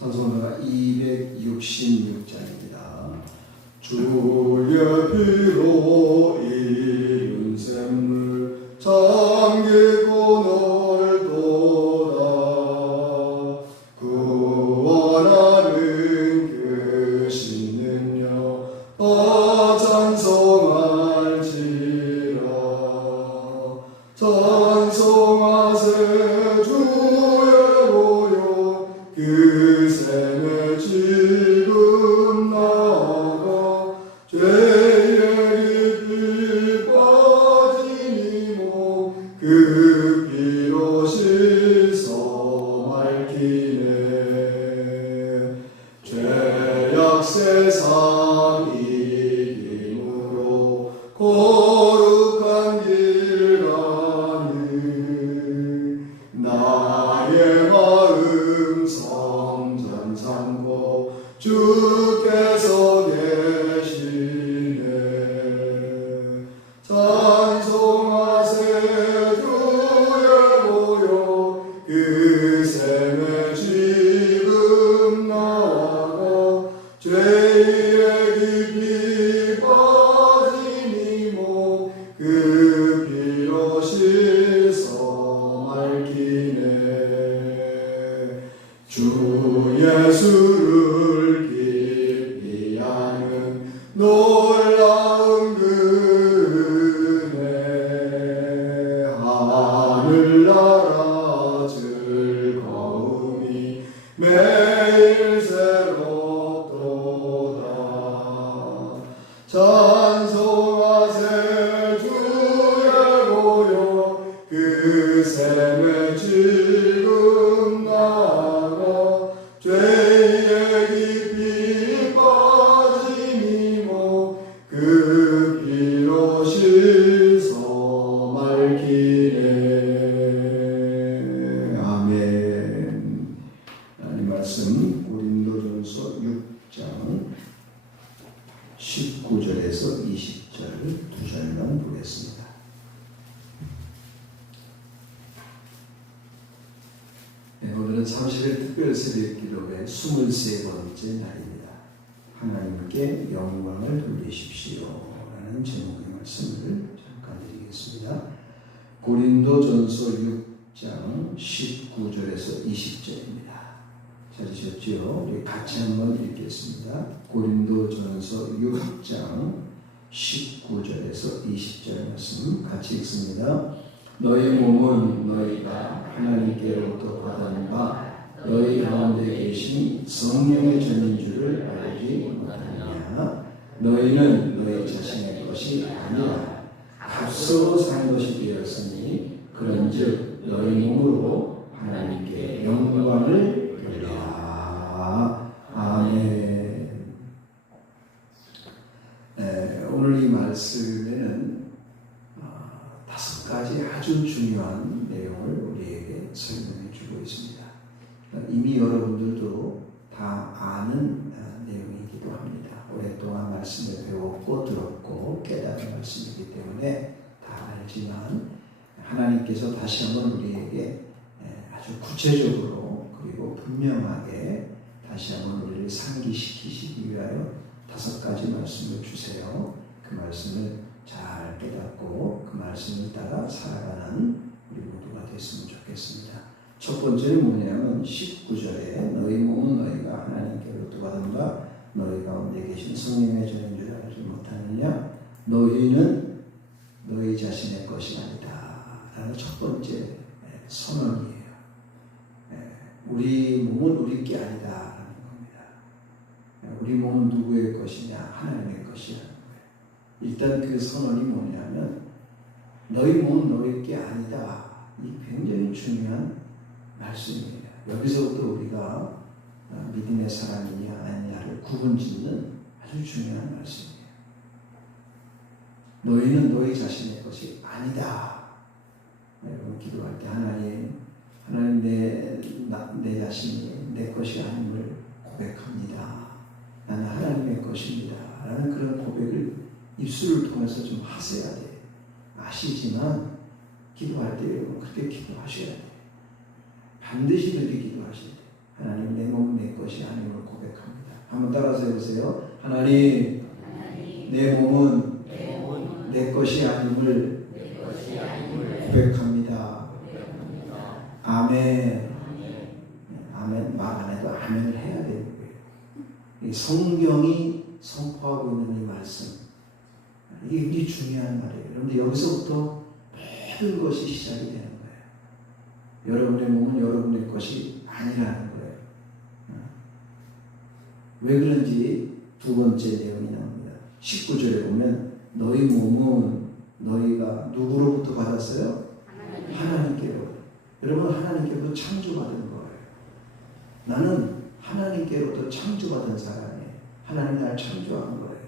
찬송가 266장입니다. 주의 피로 이룬 샘물 잠기고 넓도다. 구원하는 그 신능력 다 찬송할지라. 찬송하세 주의 보혈 그 샘에 지금 나가 죄의 깊이 빠진 이몸 그 피로 씻어 맑히네. 죄악 세상 이김으로 거룩한 길 가는 나의 마음 성전 삼고 주께서 계시네. 찬송하세 주의 보혈 그 샘에 지금 나가 죄의 깊이 빠진 이몸 그 피로 씻어 맑히네. 주 예수를 깊이 아는 놀라운 은혜 하늘나라 즐거움이 매일 새롭도다. 찬송하세 주의 보혈 그 샘에 지금 나가 죄의 깊이 빠진 이몸 그 피로 씻어 맑히네. 아멘. 하나님 말씀 고린도전서 6장 19절에서 20절 두 절만 보겠습니다. 네, 오늘은 30일 특별 새벽 기도회 23번째 날입니다. 하나님께 영광을 돌리십시오 라는 제목의 말씀을 잠깐 드리겠습니다. 고린도전서 6장 19절에서 20절입니다. 찾으셨죠? 우리 같이 한번 읽겠습니다. 고린도전서 6장 19절에서 20절 말씀 같이 읽습니다. 너희 몸은 너희가 하나님께로부터 받은 바 너희 가운데 계신 성령의 전인 줄을 알지 못하느냐. 너희는 너희 자신의 것이 아니라 값으로 산 것이 되었으니 그런즉 너희 몸으로 하나님께 영광을 돌리라. 아멘. 오늘 이 말씀에는 5가지 아주 중요한 내용을 우리에게 설명해 주고 있습니다. 이미 여러분들도 다 아는 내용이기도 합니다. 오랫동안 말씀을 배웠고 들었고 깨달은 말씀이기 때문에 다 알지만 하나님께서 다시 한번 우리에게 아주 구체적으로 그리고 분명하게 다시 한번 우리를 상기시키시기 위하여 5가지 말씀을 주세요. 그 말씀을 잘 깨닫고 그 말씀을 따라 살아가는 우리 모두가 됐으면 좋겠습니다. 첫 번째는 뭐냐면 19절에 너희 몸은 너희가 하나님께로부터 받은 바 너희 가운데 계신 성령의 전인 줄 알지 못하느냐. 너희는 너희 자신의 것이 아니다 라는 첫 번째 선언이에요. 우리 몸은 우리 게 아니다 라는 겁니다. 우리 몸은 누구의 것이냐? 하나님의 것이라는 거예요. 일단 그 선언이 뭐냐면 너희 몸은 너희 게 아니다. 이 굉장히 중요한 말씀이에요. 여기서부터 우리가 믿음의 사람이냐 아니냐를 구분짓는 아주 중요한 말씀이에요. 너희는 너희 자신의 것이 아니다. 여러분 기도할 때 하나님 내 자신이 내 것이 아님을 고백합니다. 나는 하나님의 것입니다. 라는 그런 고백을 입술을 통해서 좀 하셔야 돼요. 아시지만 기도할 때 그렇게 기도하셔야 돼요. 반드시 그렇게 기도하셔야 돼요. 하나님 내 몸은 내 것이 한번 따라서 해보세요. 하나님, 내 몸은 내 것이 아님을 고백합니다. 아멘. 아멘. 말 안 해도 아멘을 해야 되는 거예요. 이 성경이 선포하고 있는 이 말씀, 이게 굉장히 중요한 말이에요. 그런데 여기서부터 모든 것이 시작이 되는 거예요. 여러분의 몸은 여러분의 것이 아니라는 거예요. 왜 그런지 두 번째 내용이 나옵니다. 19절에 보면 너희 몸은 너희가 누구로부터 받았어요? 하나님께로. 여러분, 하나님께로부터 창조받은 거예요. 나는 하나님께로부터 창조받은 사람이에요. 하나님 나를 창조한 거예요.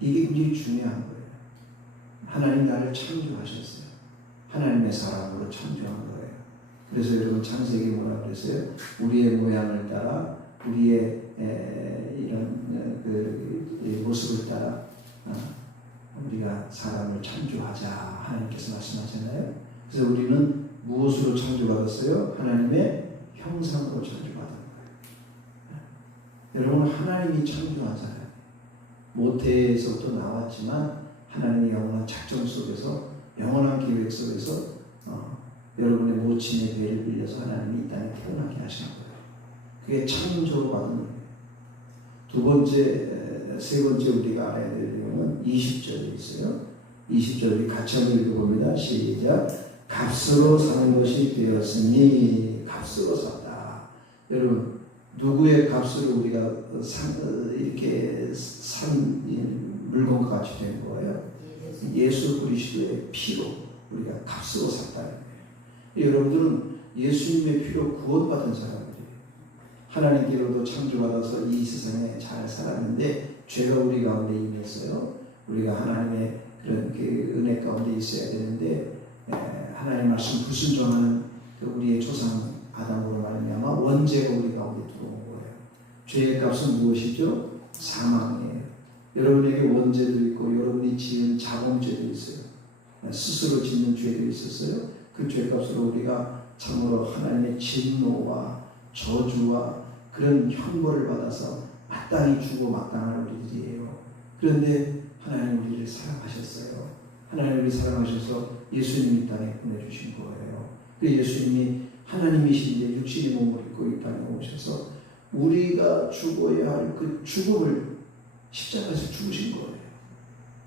이게 굉장히 중요한 거예요. 하나님 나를 창조하셨어요. 하나님의 사람으로 창조한 거예요. 그래서 여러분, 창세기 뭐라 그랬어요? 우리의 모양을 따라, 우리의 이런 모습을 따라 우리가 사람을 창조하자 하나님께서 말씀하잖아요. 그래서 우리는 무엇으로 창조받았어요? 하나님의 형상으로 창조받은 거예요. 여러분, 하나님이 창조하잖아요. 모태에서부터 나왔지만 하나님의 영원한 작정 속에서, 영원한 계획 속에서 여러분의 모친의 배를 빌려서 하나님이 이 땅에 태어나게 하신 거예요. 그게 창조로 받은 거예요. 두 번째, 세 번째 우리가 알아야 될 내용은 20절에 있어요. 20절 우리 같이 한번 읽어봅니다. 시작. 값으로 사는 것이 되었으니, 값으로 샀다. 여러분, 누구의 값으로 우리가 이렇게 산 물건과 같이 된 거예요? 예수 그리스도의 피로 우리가 값으로 샀다는 거예요. 여러분들은 예수님의 피로 구원받은 사람들이에요. 하나님께로도 창조받아서 이 세상에 잘 살았는데 죄가 우리 가운데 임했어요. 우리가 하나님의 그런 그 은혜 가운데 있어야 되는데 하나님 말씀 불순종하는 우리의 조상 아담으로 말미암아 원죄가 우리 가운데 들어온 거예요. 죄의 값은 무엇이죠? 사망이에요. 여러분에게 원죄도 있고 여러분이 지은 자범죄도 있어요. 스스로 짓는 죄도 있었어요. 그 죄값으로 우리가 참으로 하나님의 진노와 저주와 그런 형벌을 받아서 마땅히 주고 마땅한 우리들이에요. 그런데 하나님 우리를 사랑하셨어요. 하나님 우리를 사랑하셔서 예수님이 이 땅에 보내주신 거예요. 그 예수님이 하나님이신데 육신의 몸을 입고 이 땅에 오셔서 우리가 죽어야 할 그 죽음을 십자가에서 죽으신 거예요.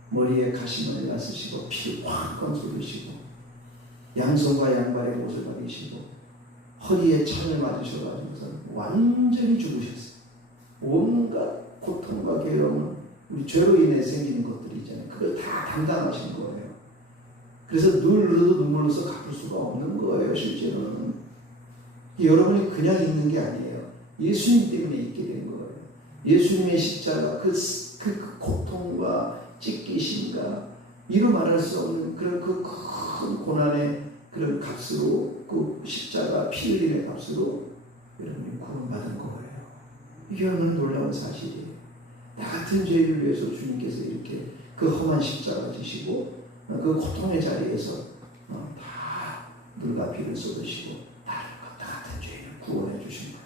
머리에 가시문을 나쓰시고 피를 꽉꽉 쏟으시고 양손과 양발에 못을 박이시고 허리에 창을 맞으셔가지고서 완전히 죽으셨어요. 온갖 고통과 괴로움, 우리 죄로 인해 생기는 것들이 있잖아요. 그걸 다 담당하신 거예요. 그래서 눈으로도 눈물로서 갚을 수가 없는 거예요. 실제로는 여러분이 그냥 있는 게 아니에요. 예수님 때문에 있게 된 거예요. 예수님의 십자가 그 고통과 찢기심과 이루 말할 수 없는 그런 그 큰 고난의 그런 값으로, 그 십자가 피 흘림의 값으로 여러분이 구원받은 거예요. 이게 얼마나 놀라운 사실이에요. 나 같은 죄인을 위해서 주님께서 이렇게 그 험한 십자가 지시고 그 고통의 자리에서 다 눈과 피를 쏟으시고 나를 나 같은 죄인을 구원해 주신 거예요.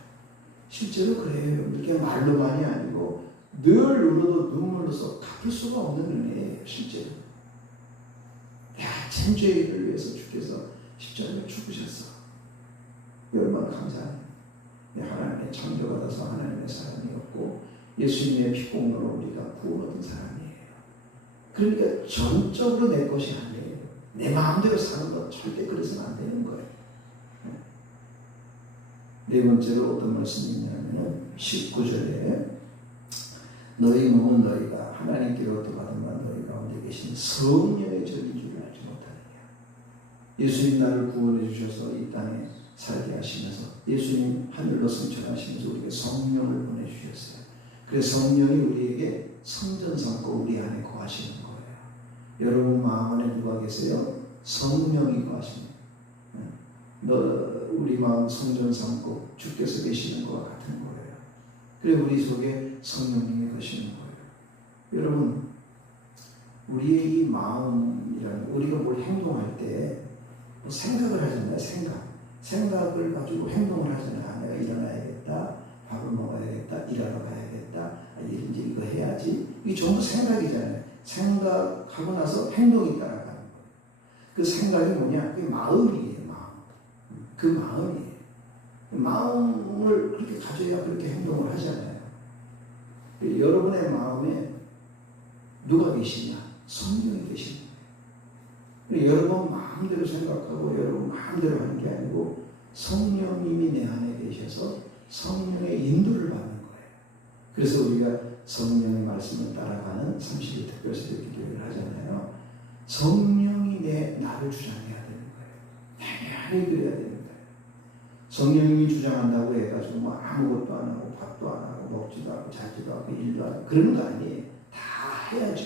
실제로 그래요. 이렇게 말로만이 아니고 늘 울어도 눈물로서 갚을 수가 없는 은혜예요. 실제로 내 같은 죄인을 위해서 주께서 십자가에 죽으셨어. 얼마나 감사해요. 하나님의 창조받아서 하나님의 사람이었고 예수님의 피공로로 우리가 구원 얻은 사람이에요. 그러니까 전적으로 내 것이 아니에요. 내 마음대로 사는 건 절대 그래서는 안 되는 거예요. 네 번째로 어떤 말씀이 있냐면 19절에 너희 몸은 너희가 하나님께로부터 받은 바 너희 가운데 계신 성령의 전인 줄을 알지 못하느냐. 예수님 나를 구원해 주셔서 이 땅에 살게 하시면서 예수님 하늘로 승천하시면서 우리에게 성령을 보내주셨어요. 그래서 성령이 우리에게 성전 삼고 우리 안에 거하시는 거예요. 여러분 마음 안에 누가 계세요? 성령이 거하십니다. 우리 마음 성전 삼고 주께서 계시는 것과 같은 거예요. 그리고 우리 속에 성령님이 거시는 거예요. 여러분 우리의 이 마음이라는 우리가 뭘 행동할 때 생각을 하잖아요. 생각을 가지고 행동을 하잖아요. 내가 일어나야겠다. 밥을 먹어야겠다. 일하러 가야겠다. 이게 전부 생각이잖아요. 생각하고 나서 행동이 따라가는 거예요. 그 생각이 뭐냐? 그게 마음이에요. 마음. 그 마음이에요. 마음을 그렇게 가져야 그렇게 행동을 하잖아요. 여러분의 마음에 누가 계시냐? 성령이 계십니다. 여러분 마음대로 생각하고 여러분 마음대로 하는 게 아니고 성령님이 내 안에 계셔서 성령의 인도를 받는 거예요. 그래서 우리가 성령의 말씀을 따라가는 30일 특별세대 기도를 하잖아요. 성령이 나를 주장해야 되는 거예요. 당연히 그래야 되는 거예요. 성령님이 주장한다고 해가지고 뭐 아무것도 안 하고 밥도 안 하고 먹지도 않고 자지도 않고 일도 안 하고 그런 거 아니에요. 다 해야죠.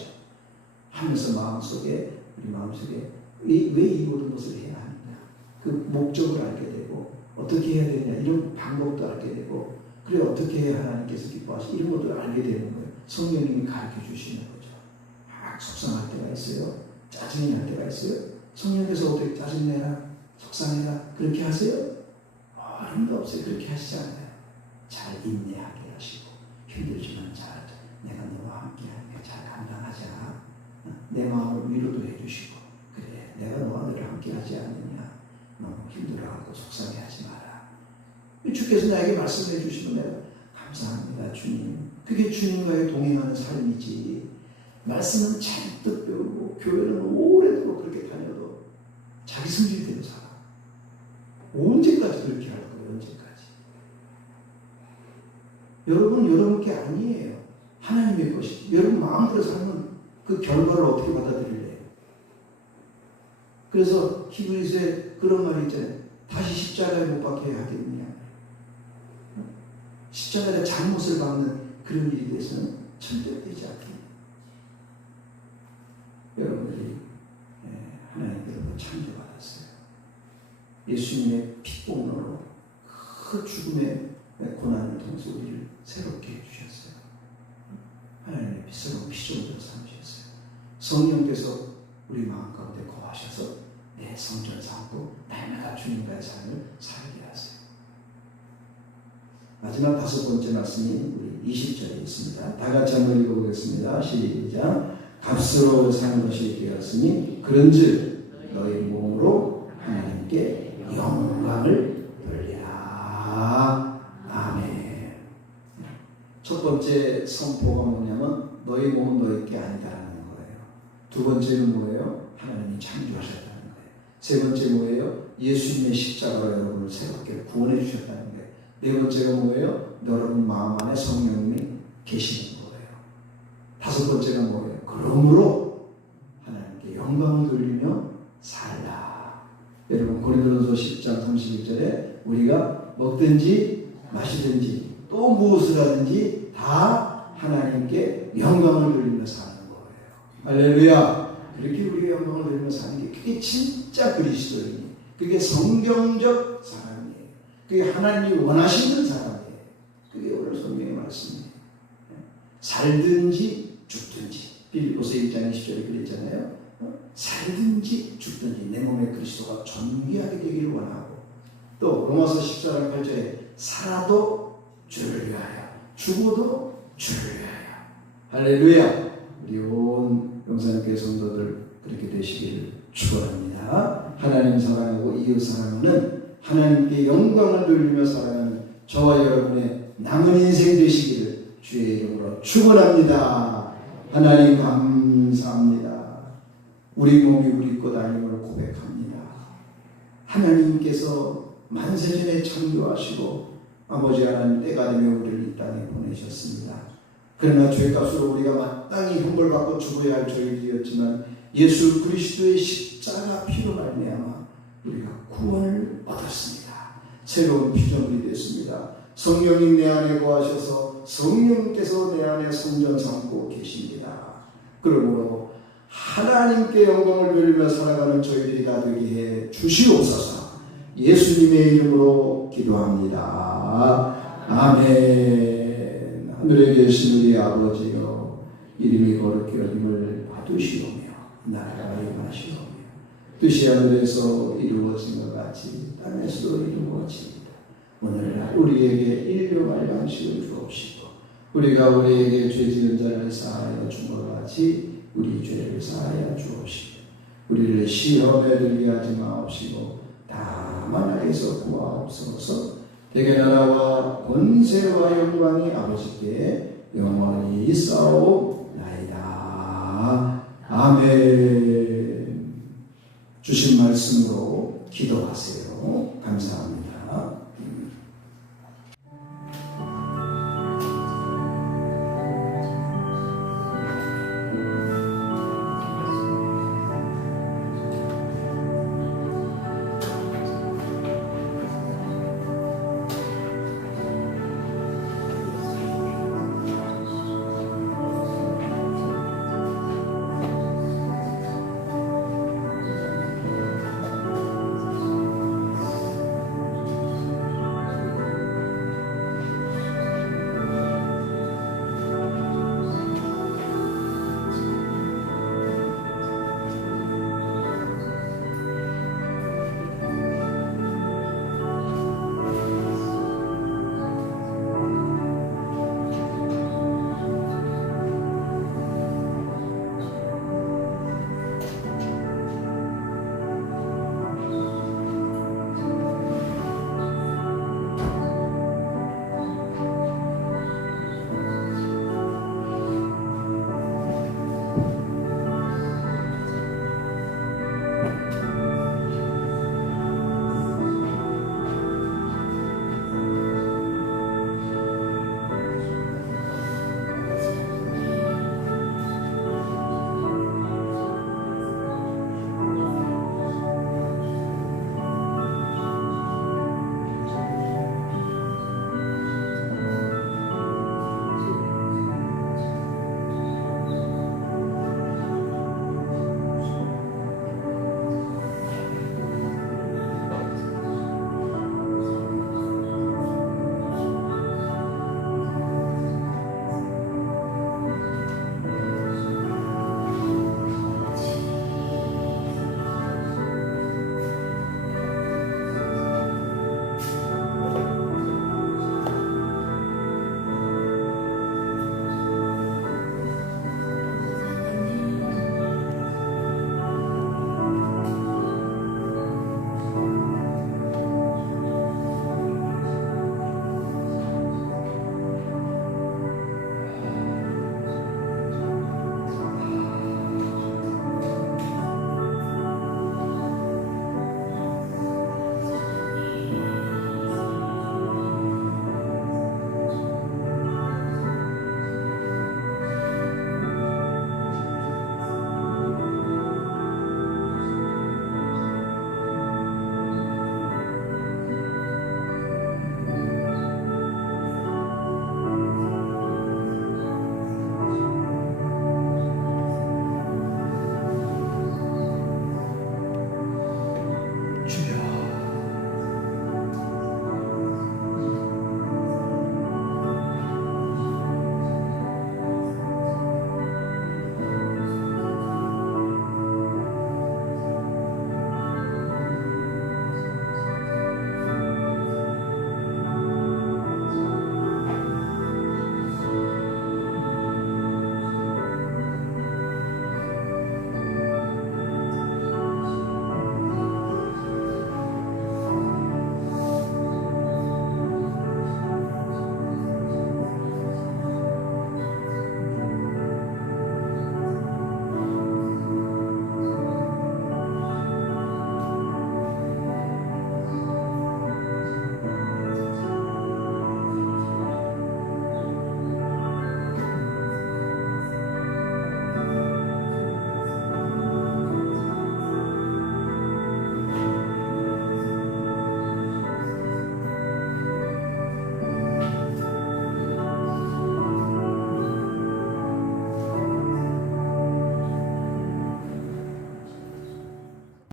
하면서 마음속에 우리 마음속에 왜 이 모든 것을 해야 하느냐 그 목적을 알게 되고 어떻게 해야 되냐 이런 방법도 알게 되고 그래 어떻게 해야 하나님께서 기뻐하시 이런 것도 알게 되는 거예요. 성령님이 가르쳐 주시는 거죠. 막 속상할 때가 있어요. 짜증이 날 때가 있어요. 성령께서 어떻게 짜증내라 속상해라 그렇게 하세요? 어림도 없어요. 그렇게 하시지 않아요. 잘 인내하게 하시고 힘들지만 잘 내가 너와 함께하니까 잘 감당하자. 내 마음을 위로도 해주시고 그래 내가 너와 늘 함께하지 않느냐 너무 힘들어하고 속상해하지 마라. 주께서 나에게 말씀해 주시면 내가 감사합니다 주님. 그게 주님과의 동행하는 삶이지. 말씀은 잔뜩 배우고 교회는 오래도록 그렇게 다녀도 자기 승질대로 살아. 언제까지 그렇게 할 거예요? 언제까지? 여러분은 여러분 게 아니에요. 하나님의 것이. 여러분 마음대로 살면 그 결과를 어떻게 받아들일래요? 그래서 히브리서에 그런 말이 있잖아요. 다시 십자가에 못 박혀야 하겠느냐. 십자가에 잘못을 박는 그런 일이 돼서는 절대 되지 않습니다. 여러분들이 하나님께로부터 창조받았어요. 예수님의 피복로로 그 죽음의 고난을 통해서 우리를 새롭게 해주셨어요. 하나님의 새로운 피조물로 삼으셨어요. 성령께서 우리 마음 가운데 거하셔서 내 성전 삼고 날마다 주님과의 삶을 살게 하세요. 마지막 5번째 말씀이 우리 20절에 있습니다. 다 같이 한번 읽어보겠습니다. 시작. 값으로 사는 것이 되었으니 그런즉 너희 몸으로 하나님께 영광을 돌리라. 아멘. 첫 번째 선포가 뭐냐면 너희 몸은 너희 게 아니다라는 거예요. 두 번째는 뭐예요? 하나님이 창조하셨다는 거예요. 세 번째 뭐예요? 예수님의 십자가로 여러분을 새롭게 구원해 주셨다는 거예요. 네 번째가 뭐예요? 여러분 마음 안에 성령님이 계시는 거예요. 다섯 번째가 뭐예요? 그러므로 하나님께 영광을 돌리며 살라. 여러분 고린도전서 10장 31절에 우리가 먹든지 마시든지 또 무엇을 하든지 다 하나님께 영광을 돌리며 사는 거예요. 할렐루야. 그렇게 우리가 영광을 돌리며 사는 게 그게 진짜 그리스도인이에요. 그게 성경적 사랑이에요. 그게 하나님이 원하시는 사랑이에요. 그게 오늘 성경의 말씀이에요. 살든지 죽든지 빌립보서 1장 20절에 그랬잖아요. 살든지 죽든지 내 몸에 그리스도가 존귀하게 되기를 원하고 또 로마서 14장 8절에 살아도 주를 위하여 죽어도 주를 위하여 할렐루야. 우리 온 용산교회 성도들 그렇게 되시기를 축원합니다. 하나님 사랑하고 이웃 사랑하는 하나님께 영광을 돌리며 살아가는 저와 여러분의 남은 인생 되시기를 주의 이름으로 축원합니다. 하나님 감사합니다. 우리 몸이 우리 것 아님을 고백합니다. 하나님께서 만세전에 창조하시고 아버지 하나님 때가 되면 우리를 이 땅에 보내셨습니다. 그러나 죄값으로 우리가 마땅히 형벌받고 죽어야 할 죄인이었지만 예수 그리스도의 십자가 피로 말미암아 우리가 구원을 얻었습니다. 새로운 피조물이 됐습니다. 성령님 내 안에 거하셔서 성령께서 내 안에 성전 삼고 계십니다. 그러므로 하나님께 영광을 돌리며 살아가는 저희들이 다 되게 해 주시옵소서. 예수님의 이름으로 기도합니다. 아멘. 하늘에 계신 우리 아버지여 이름이 거룩히 여김을 받으시오며 나라가 임하시오며 뜻이 하늘에서 이루어진 것 같이 땅에서도 이루어집니다. 오늘날 우리에게 일용할 양식을 주옵시고 우리가 우리에게 죄 지은 자를 사하여 준 것 같이 우리 죄를 사하여 주옵시고 우리를 시험에 들게 하지 마옵시고 다만 악에서 구하옵소서. 대개 나라와 권세와 영광이 아버지께 영원히 있사옵나이다. 아멘. 주신 말씀으로 기도하세요. 감사합니다.